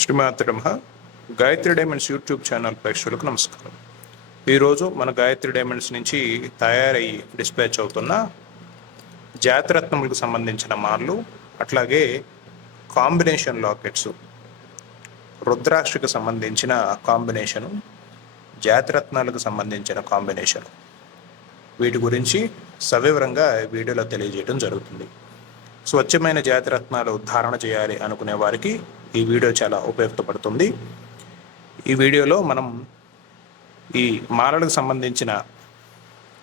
శ్రీమాత నమః. Gayatri diamonds YouTube channel ప్రేక్షకులకు నమస్కారం. ఈరోజు మన గాయత్రి డైమండ్స్ నుంచి తయారయ్యి డిస్పాచ్ అవుతున్న జాతిరత్నములకు సంబంధించిన మాలలు, అట్లాగే కాంబినేషన్ లాకెట్స్, రుద్రాక్షకు సంబంధించిన కాంబినేషను, జాతిరత్నాలకు సంబంధించిన కాంబినేషన్, వీటి గురించి సవివరంగా వీడియోలో తెలియజేయడం జరుగుతుంది. స్వచ్ఛమైన జాతిరత్నాలు ధారణ చేయాలి అనుకునే వారికి ఈ వీడియో చాలా ఉపయోగపడుతుంది. ఈ వీడియోలో మనం ఈ మాలలకు సంబంధించిన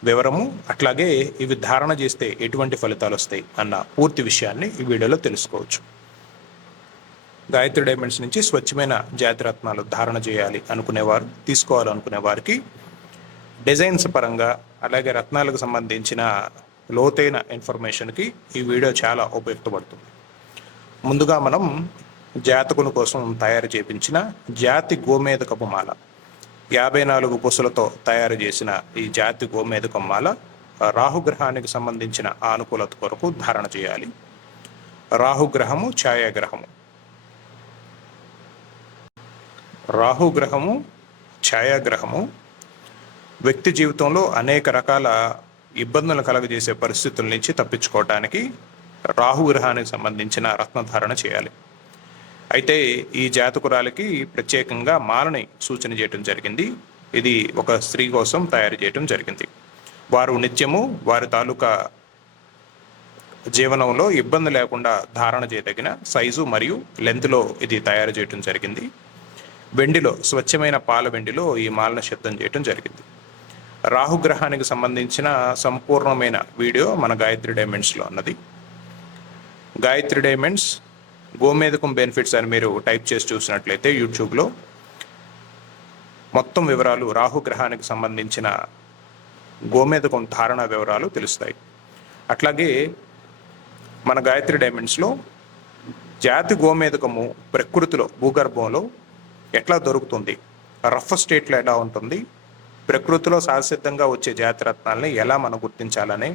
వివరము, అట్లాగే ఇవి ధారణ చేస్తే ఎటువంటి ఫలితాలు వస్తాయి అన్న పూర్తి విషయాన్ని ఈ వీడియోలో తెలుసుకోవచ్చు. గాయత్రి డైమండ్స్ నుంచి స్వచ్ఛమైన జాతిరత్నాలు ధారణ చేయాలి అనుకునేవారు, తీసుకోవాలనుకునే వారికి డిజైన్స్ పరంగా, అలాగే రత్నాలకు సంబంధించిన లోతైన ఇన్ఫర్మేషన్కి ఈ వీడియో చాలా ఉపయుక్తపడుతుంది. ముందుగా మనం జాతకుని కోసం తయారు చేయించిన జాతి గోమేధకపు మాల, 54 పుసలతో తయారు చేసిన ఈ జాతి గోమేధకం మాల రాహుగ్రహానికి సంబంధించిన ఆనుకూలత కొరకు ధారణ చేయాలి. రాహుగ్రహము, ఛాయాగ్రహము. రాహుగ్రహము, ఛాయాగ్రహము వ్యక్తి జీవితంలో అనేక రకాల ఇబ్బందులు కలగజేసే పరిస్థితుల నుంచి తప్పించుకోవటానికి రాహుగ్రహానికి సంబంధించిన రత్నధారణ చేయాలి. అయితే ఈ జాతకురాలకి ప్రత్యేకంగా మాలని సూచన చేయటం జరిగింది. ఇది ఒక స్త్రీ కోసం తయారు చేయటం జరిగింది. వారు నిత్యము వారి తాలూకా జీవనంలో ఇబ్బంది లేకుండా ధారణ చేయదగిన సైజు మరియు లెంత్లో ఇది తయారు చేయటం జరిగింది. వెండిలో, స్వచ్ఛమైన పాల వెండిలో ఈ మాలను సిద్ధం చేయటం జరిగింది. రాహుగ్రహానికి సంబంధించిన సంపూర్ణమైన వీడియో మన గాయత్రి డైమండ్స్లో ఉన్నది. గాయత్రి డైమండ్స్ గోమేధకం బెనిఫిట్స్ అని మీరు టైప్ చేసి చూసినట్లయితే యూట్యూబ్లో మొత్తం వివరాలు, రాహుగ్రహానికి సంబంధించిన గోమేధకం ధారణ వివరాలు తెలుస్తాయి. అట్లాగే మన గాయత్రి డైమండ్స్లో జాతి గోమేధకము ప్రకృతిలో, భూగర్భంలో ఎట్లా దొరుకుతుంది, రఫ్ స్టేట్లో ఎలా ఉంటుంది, ప్రకృతిలో సహసిద్ధంగా వచ్చే జాతిరత్నాలని ఎలా మనం గుర్తించాలనే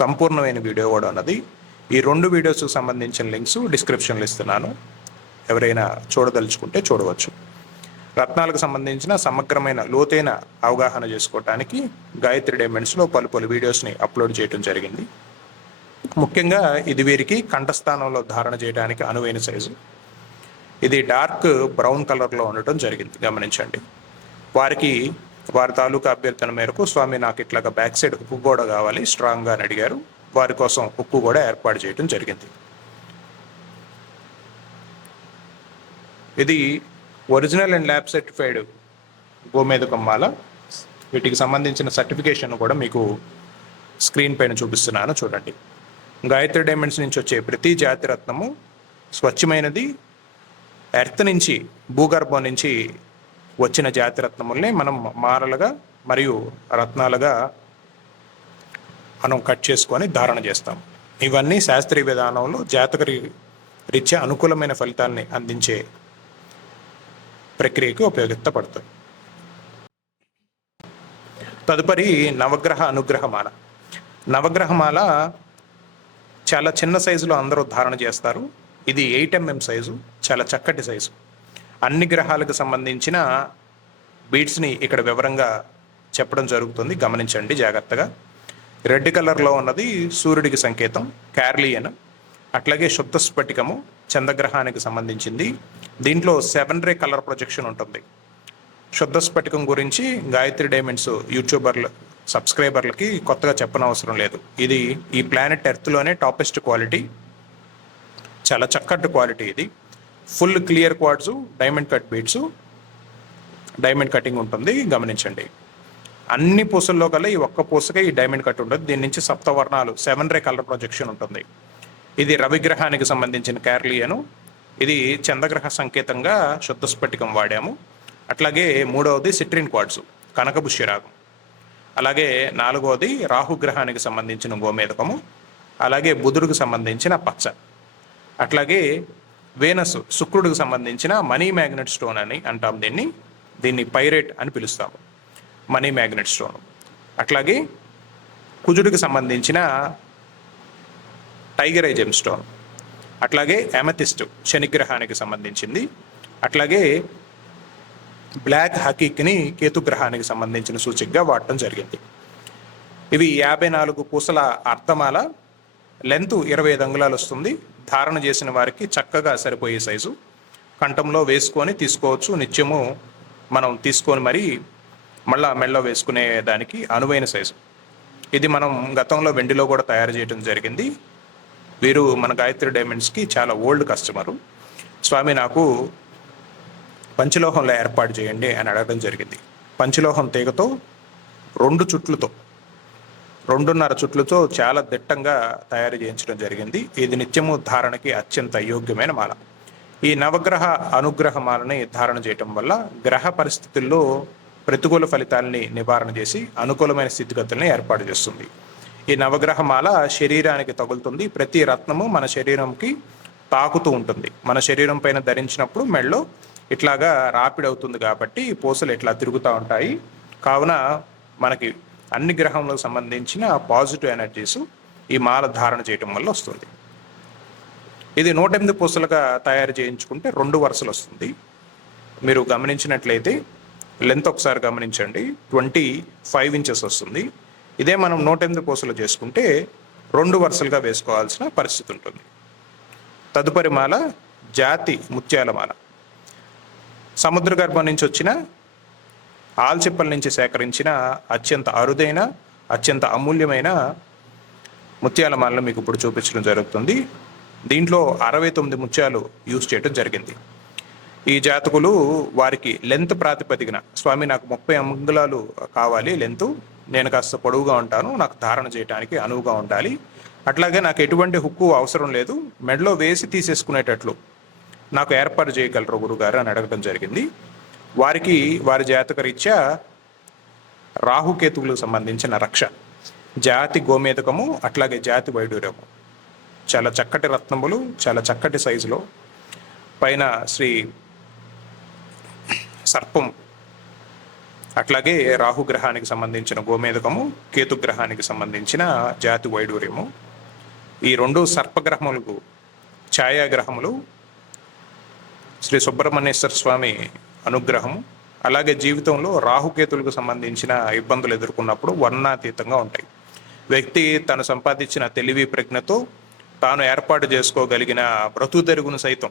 సంపూర్ణమైన వీడియో కూడా ఉన్నది. ఈ 2 వీడియోస్కి సంబంధించిన లింక్స్ డిస్క్రిప్షన్లో ఇస్తున్నాను. ఎవరైనా చూడదలుచుకుంటే చూడవచ్చు. రత్నాలకు సంబంధించిన సమగ్రమైన లోతైన అవగాహన చేసుకోవటానికి గాయత్రి డైమండ్స్లో పలు వీడియోస్ని అప్లోడ్ చేయడం జరిగింది. ముఖ్యంగా ఇది వీరికి కంఠస్థానంలో ధారణ చేయడానికి అనువైన సైజు. ఇది డార్క్ బ్రౌన్ కలర్లో ఉండటం జరిగింది, గమనించండి. వారి తాలూకా అభ్యర్థన మేరకు స్వామి నాకు ఇట్లాగా బ్యాక్ సైడ్ హుక్కు కూడా కావాలి స్ట్రాంగ్గా అని అడిగారు. వారి కోసం హుక్కు కూడా ఏర్పాటు చేయడం జరిగింది. ఇది ఒరిజినల్ అండ్ ల్యాబ్ సర్టిఫైడ్ గోమేధకం మాల. వీటికి సంబంధించిన సర్టిఫికేషన్ కూడా మీకు స్క్రీన్ పైన చూపిస్తున్నాను, చూడండి. గాయత్రి డైమండ్స్ నుంచి వచ్చే ప్రతి జాతిరత్నము స్వచ్ఛమైనది. ఎర్త్ నుంచి, భూగర్భం నుంచి వచ్చిన జాతిరత్నముల్ని మనం మాలలుగా మరియు రత్నాలుగా మనం కట్ చేసుకొని ధారణ చేస్తాం. ఇవన్నీ శాస్త్రీయ విధానంలో జాతక రీత్యా అనుకూలమైన ఫలితాలని అందించే ప్రక్రియకి ఉపయోగించబడుతుంది. తదుపరి నవగ్రహ అనుగ్రహమాల. నవగ్రహమాల చాలా చిన్న సైజులో అందరూ ధారణ చేస్తారు. ఇది 8 mm సైజు, చాలా చక్కటి సైజు. అన్ని గ్రహాలకు సంబంధించిన బీడ్స్ని ఇక్కడ వివరంగా చెప్పడం జరుగుతుంది, గమనించండి జాగ్రత్తగా. రెడ్ కలర్లో ఉన్నది సూర్యుడికి సంకేతం, క్యార్లియన్. అట్లాగే శుద్ధ స్ఫటికము చంద్రగ్రహానికి సంబంధించింది. దీంట్లో 7 రే కలర్ ప్రొజెక్షన్ ఉంటుంది. శుద్ధ స్ఫటికం గురించి గాయత్రి డైమండ్స్ యూట్యూబర్లు, సబ్స్క్రైబర్లకి కొత్తగా చెప్పనవసరం లేదు. ఇది ఈ ప్లానెట్ ఎర్త్లోనే టాపెస్ట్ క్వాలిటీ, చాలా చక్కటి క్వాలిటీ. ఇది full clear quartz, diamond cut beads, diamond cutting ఉంటుంది, గమనించండి. అన్ని పూసల్లో కల్లా ఈ ఒక్క పూసకే ఈ డైమండ్ కట్ ఉంటుంది. దీని నుంచి సప్తవర్ణాలు, 7 రే కలర్ ప్రొజెక్షన్ ఉంటుంది. ఇది రవిగ్రహానికి సంబంధించిన క్యార్లియను. ఇది చంద్రగ్రహ సంకేతంగా శుద్ధ స్ఫటికం వాడాము. అట్లాగే 3వది సిట్రిన్ క్వార్ట్స్, కనకపుష్యరాగం. అలాగే 4వది రాహుగ్రహానికి సంబంధించిన గోమేధకము. అలాగే బుధుడికి సంబంధించిన పచ్చ. అట్లాగే వేనస్, శుక్రుడికి సంబంధించిన మనీ మ్యాగ్నెట్ స్టోన్ అని అంటాం. దీన్ని పైరేట్ అని పిలుస్తాము, మనీ మ్యాగ్నెట్ స్టోన్. అట్లాగే కుజుడికి సంబంధించిన టైగర్ ఐ జెమ్ స్టోన్. అట్లాగే అమెథిస్ట్, శనిగ్రహానికి సంబంధించింది. అట్లాగే బ్లాక్ హకీక్ని కేతుగ్రహానికి సంబంధించిన సూచికగా వాడటం జరిగింది. ఇవి 54 పూసల అర్ధమాల, లెంత్ 25 అంగుళాలు వస్తుంది. ధారణ చేసిన వారికి చక్కగా సరిపోయే సైజు. కంఠంలో వేసుకొని తీసుకోవచ్చు. నిత్యము మనం తీసుకొని మరీ మళ్ళా మెళ్ళలో వేసుకునే దానికి అనువైన సైజు. ఇది మనం గతంలో వెండిలో కూడా తయారు చేయడం జరిగింది. వీరు మన గాయత్రి డైమండ్స్కి చాలా ఓల్డ్ కస్టమరు. స్వామి నాకు పంచలోహంలో ఏర్పాటు చేయండి అని అడగడం జరిగింది. పంచలోహం తీగతో 2 చుట్లతో 2.5 చుట్లతో చాలా దిట్టంగా తయారు చేయించడం జరిగింది. ఇది నిత్యము ధారణకి అత్యంత యోగ్యమైన మాల. ఈ నవగ్రహ అనుగ్రహ మాలని ధారణ చేయటం వల్ల గ్రహ పరిస్థితుల్లో ప్రతికూల ఫలితాలని నివారణ చేసి అనుకూలమైన స్థితిగతుల్ని ఏర్పాటు చేస్తుంది. ఈ నవగ్రహ మాల శరీరానికి తగులుతుంది. ప్రతి రత్నము మన శరీరంకి తాకుతూ ఉంటుంది. మన శరీరం పైన ధరించినప్పుడు మెళ్ళో ఇట్లాగా రాపిడి అవుతుంది కాబట్టి ఈ పూసలు ఇట్లా తిరుగుతూ ఉంటాయి. కావున మనకి అన్ని గ్రహములకు సంబంధించిన పాజిటివ్ ఎనర్జీస్ ఈ మాల ధారణ చేయటం వల్ల వస్తుంది. ఇది 108 పూసలుగా తయారు చేయించుకుంటే 2 వరుసలు వస్తుంది. మీరు గమనించినట్లయితే లెంత్ ఒకసారి గమనించండి, 25 ఇంచెస్ వస్తుంది. ఇదే మనం 108 పూసలు చేసుకుంటే 2 వరుసలుగా వేసుకోవాల్సిన పరిస్థితి ఉంటుంది. తదుపరి మాల జాతి ముత్యాల మాల. సముద్ర గర్భం నుంచి వచ్చిన ఆల్చిప్పల నుంచి సేకరించిన అత్యంత అరుదైన అత్యంత అమూల్యమైన ముత్యాల మాలను మీకు ఇప్పుడు చూపించడం జరుగుతుంది. దీంట్లో 69 ముత్యాలు యూజ్ చేయడం జరిగింది. ఈ జాతకులు వారికి లెంత్ ప్రాతిపదికన, స్వామి నాకు 30 అంగుళాలు కావాలి లెంత్, నేను కాస్త పొడవుగా ఉంటాను, నాకు ధారణ చేయడానికి అనువుగా ఉండాలి, అట్లాగే నాకు ఎటువంటి హుక్కు అవసరం లేదు, మెడలో వేసి తీసేసుకునేటట్లు నాకు ఏర్పాటు చేయగలరు గురుగారు అని అడగడం జరిగింది. వారికి వారి జాతక రీత్యా రాహుకేతువులకు సంబంధించిన రక్ష, జాతి గోమేధకము, అట్లాగే జాతి వైడూర్యము, చాలా చక్కటి రత్నములు, చాలా చక్కటి సైజులో, పైన శ్రీ సర్పం, అట్లాగే రాహుగ్రహానికి సంబంధించిన గోమేధకము, కేతుగ్రహానికి సంబంధించిన జాతి వైడూర్యము. ఈ 2 సర్పగ్రహములకు ఛాయాగ్రహములు, శ్రీ సుబ్రహ్మణ్యేశ్వర స్వామి అనుగ్రహము. అలాగే జీవితంలో రాహుకేతులకు సంబంధించిన ఇబ్బందులు ఎదుర్కొన్నప్పుడు వర్ణాతీతంగా ఉంటాయి. వ్యక్తి తను సంపాదించిన తెలివి ప్రజ్ఞతో తాను ఏర్పాటు చేసుకోగలిగిన బ్రతుకుతెరుగును సైతం,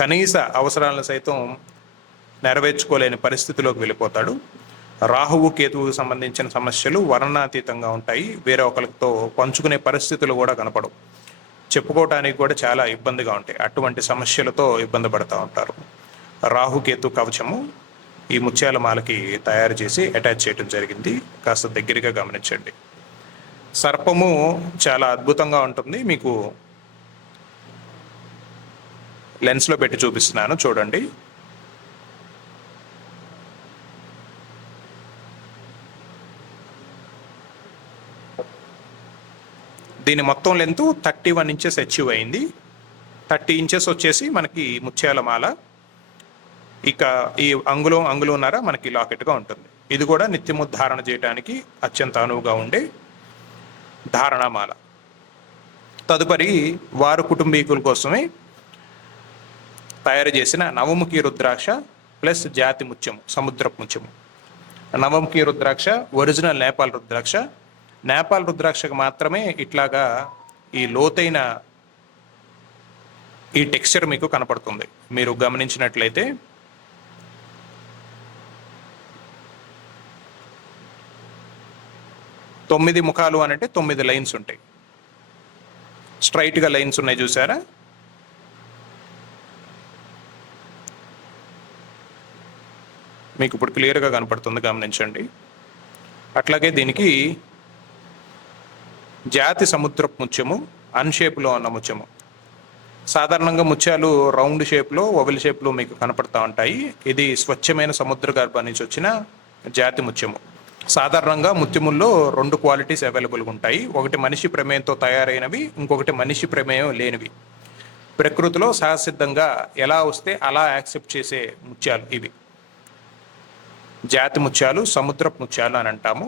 కనీస అవసరాలను సైతం నెరవేర్చుకోలేని పరిస్థితిలోకి వెళ్ళిపోతాడు. రాహువు కేతువుకు సంబంధించిన సమస్యలు వర్ణాతీతంగా ఉంటాయి. వేరే ఒకరితో పంచుకునే పరిస్థితులు కూడా కనపడవు. చెప్పుకోవటానికి కూడా చాలా ఇబ్బందిగా ఉంటాయి. అటువంటి సమస్యలతో ఇబ్బంది పడుతూ ఉంటారు. రాహుకేతు కవచము ఈ ముత్యాల మాలకి తయారు చేసి అటాచ్ చేయడం జరిగింది. కాస్త దగ్గరగా గమనించండి. సర్పము చాలా అద్భుతంగా ఉంటుంది. మీకు లెన్స్లో పెట్టి చూపిస్తున్నాను, చూడండి. దీని మొత్తం లెంత్ 31 ఇంచెస్ అచీవ్ అయింది. 30 ఇంచెస్ వచ్చేసి మనకి ముత్యాల మాల. ఇక ఈ అంగుళంన్నర మనకి లాకెట్గా ఉంటుంది. ఇది కూడా నిత్యము ధారణ చేయడానికి అత్యంత అనువుగా ఉండే ధారణమాల. తదుపరి వారు కుటుంబీకుల కోసమే తయారు చేసిన నవముఖి రుద్రాక్ష ప్లస్ జాతి ముత్యము, సముద్రపు ముత్యము. నవముఖి రుద్రాక్ష ఒరిజినల్ నేపాల్ రుద్రాక్ష. నేపాల్ రుద్రాక్షకు మాత్రమే ఇట్లాగా ఈ లోతైన ఈ టెక్స్చర్ మీకు కనపడుతుంది. మీరు గమనించినట్లయితే 9 ముఖాలు అనంటే 9 లైన్స్ ఉంటాయి. స్ట్రైట్గా లైన్స్ ఉన్నాయి, చూసారా? మీకు ఇప్పుడు క్లియర్గా కనపడుతుంది, గమనించండి. అట్లాగే దీనికి జాతి సముద్రపు ముత్యము, అన్షేప్లో ఉన్న ముత్యము. సాధారణంగా ముత్యాలు రౌండ్ షేప్లో, ఓవెల్ షేప్లో మీకు కనపడతా ఉంటాయి. ఇది స్వచ్ఛమైన సముద్ర గర్భం నుంచి వచ్చిన జాతి ముత్యము. సాధారణంగా ముత్యముల్లో 2 క్వాలిటీస్ అవైలబుల్గా ఉంటాయి. ఒకటి మనిషి ప్రమేయంతో తయారైనవి, ఇంకొకటి మనిషి ప్రమేయం లేనివి. ప్రకృతిలో సహసిద్ధంగా ఎలా వస్తే అలా యాక్సెప్ట్ చేసే ముత్యాలు ఇవి. జాతి ముత్యాలు, సముద్రపు ముత్యాలు అని అంటాము.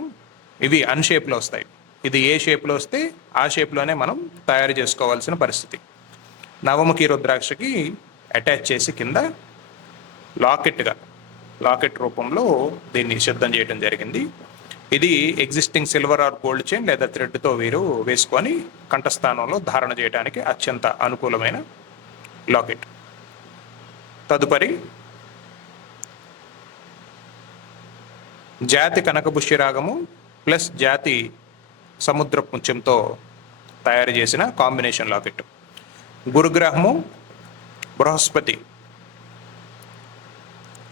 ఇవి అన్షేప్లో వస్తాయి. ఇది ఏ షేప్లో వస్తే ఆ షేప్లోనే మనం తయారు చేసుకోవాల్సిన పరిస్థితి. నవముఖి రుద్రాక్షకి అటాచ్ చేసి కింద లాకెట్ రూపంలో దీన్ని సిద్ధం చేయడం జరిగింది. ఇది existing silver or gold chain లేదా థ్రెడ్తో వీరు వేసుకొని కంఠస్థానంలో ధారణ చేయడానికి అత్యంత అనుకూలమైన లాకెట్. తదుపరి జాతి కనకపుష్యరాగము ప్లస్ జాతి సముద్ర ముత్యంతో తయారు చేసిన కాంబినేషన్ లాకెట్. గురుగ్రహము బృహస్పతి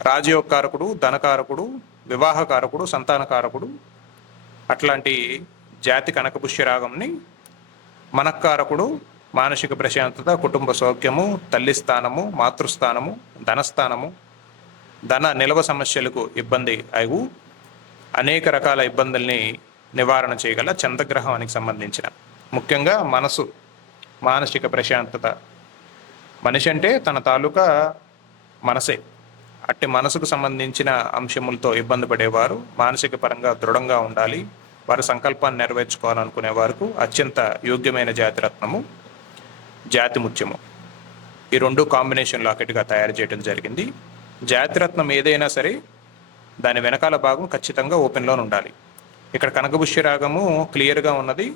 రాజయోగకారకుడు, ధనకారకుడు, వివాహకారకుడు, సంతానకారకుడు. అట్లాంటి జాతి కనకపుష్యరాగంని మనక్కారకుడు, మానసిక ప్రశాంతత, కుటుంబ సౌఖ్యము, తల్లి స్థానము, మాతృస్థానము, ధనస్థానము, ధన నిల్వ సమస్యలకు ఇబ్బంది అవు అనేక రకాల ఇబ్బందుల్ని నివారణ చేయగల చంద్రగ్రహానికి సంబంధించిన, ముఖ్యంగా మానసిక ప్రశాంతత. మనిషి అంటే తన తాలూకా మనసే. అట్టి మనసుకు సంబంధించిన అంశములతో ఇబ్బంది పడేవారు, మానసిక పరంగా దృఢంగా ఉండాలి, వారి సంకల్పాన్ని నెరవేర్చుకోవాలనుకునే వారికి అత్యంత యోగ్యమైన జాతిరత్నము జాతి ముత్యము. ఈ రెండు కాంబినేషన్ లాకెట్గా తయారు చేయడం జరిగింది. జాతిరత్నం ఏదైనా సరే దాని వెనకాల భాగం ఖచ్చితంగా ఓపెన్లో ఉండాలి. ఇక్కడ కనకపుష్యరాగము క్లియర్గా ఉన్నది,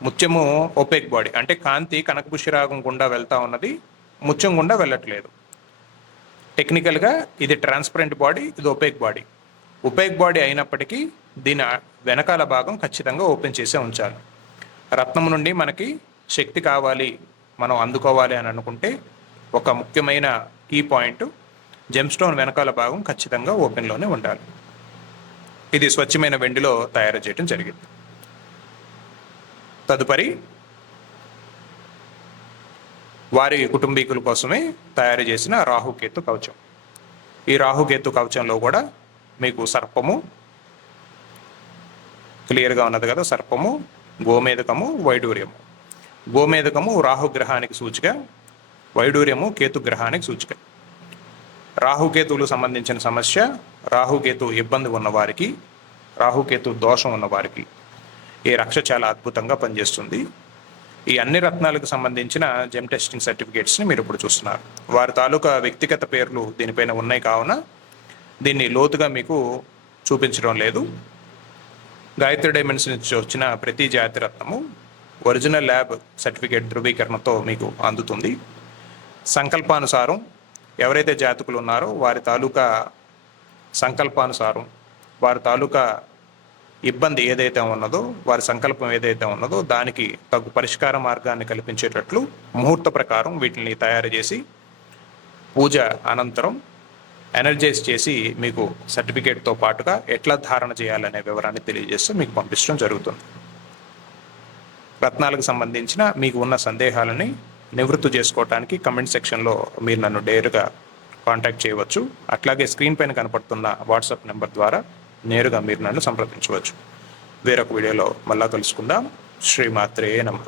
ముత్యము ఓపెక్ బాడీ, అంటే కాంతి కనకపుష్యరాగం గుండా వెళ్తా ఉన్నది, ముత్యం గుండా వెళ్ళట్లేదు. టెక్నికల్గా ఇది ట్రాన్స్పరెంట్ బాడీ, ఇది ఒపేక్ బాడీ. ఒపేక్ బాడీ అయినప్పటికీ దీని వెనకాల భాగం ఖచ్చితంగా ఓపెన్ చేసే ఉంచాలి. రత్నం నుండి మనకి శక్తి కావాలి, మనం అందుకోవాలి అని అనుకుంటే ఒక ముఖ్యమైన కీ పాయింట్, జెమ్ స్టోన్ వెనకాల భాగం ఖచ్చితంగా ఓపెన్లోనే ఉండాలి. ఇది స్వచ్ఛమైన వెండిలో తయారు చేయడం జరిగింది. తదుపరి వారి కుటుంబీకుల కోసమే తయారు చేసిన రాహుకేతు కవచం. ఈ రాహుకేతు కవచంలో కూడా మీకు సర్పము క్లియర్గా ఉన్నది కదా, సర్పము, గోమేదకము, వైడూర్యము. గోమేదకము రాహుగ్రహానికి సూచిక, వైడూర్యము కేతు గ్రహానికి సూచిక. రాహుకేతువులకు సంబంధించిన సమస్య, రాహుకేతు ఇబ్బంది ఉన్నవారికి, రాహుకేతు దోషం ఉన్నవారికి ఈ రక్ష చాలా అద్భుతంగా పనిచేస్తుంది. ఈ అన్ని రత్నాలకు సంబంధించిన జెమ్ టెస్టింగ్ సర్టిఫికేట్స్ని మీరు ఇప్పుడు చూస్తున్నారు. వారి తాలూకా వ్యక్తిగత పేర్లు దీనిపైన ఉన్నాయి కావున దీన్ని లోతుగా మీకు చూపించడం లేదు. గాయత్రి డైమండ్స్ నుంచి వచ్చిన ప్రతి జాతి రత్నము ఒరిజినల్ ల్యాబ్ సర్టిఫికేట్ ధృవీకరణతో మీకు అందుతుంది. సంకల్పానుసారం ఎవరైతే జాతకులు ఉన్నారో వారి తాలూకా సంకల్పానుసారం, వారి తాలూకా ఇబ్బంది ఏదైతే ఉన్నదో, వారి సంకల్పం ఏదైతే ఉన్నదో దానికి తగు పరిష్కార మార్గాన్ని కల్పించేటట్లు ముహూర్త ప్రకారం వీటిని తయారు చేసి పూజ అనంతరం ఎనర్జైజ్ చేసి మీకు సర్టిఫికేట్తో పాటుగా ఎట్లా ధారణ చేయాలనే వివరాన్ని తెలియజేస్తూ మీకు పంపించడం జరుగుతుంది. రత్నాలకు సంబంధించిన మీకు ఉన్న సందేహాలని నివృత్తి చేసుకోవడానికి కమెంట్ సెక్షన్లో మీరు నన్ను డైరెక్ట్గా కాంటాక్ట్ చేయవచ్చు. అట్లాగే స్క్రీన్ పైన కనపడుతున్న వాట్సాప్ నెంబర్ ద్వారా నేరుగా మీరు నన్ను సంప్రదించవచ్చు. వేరొక వీడియోలో మళ్ళా కలుసుకుందాం. శ్రీమాత్రే నమః.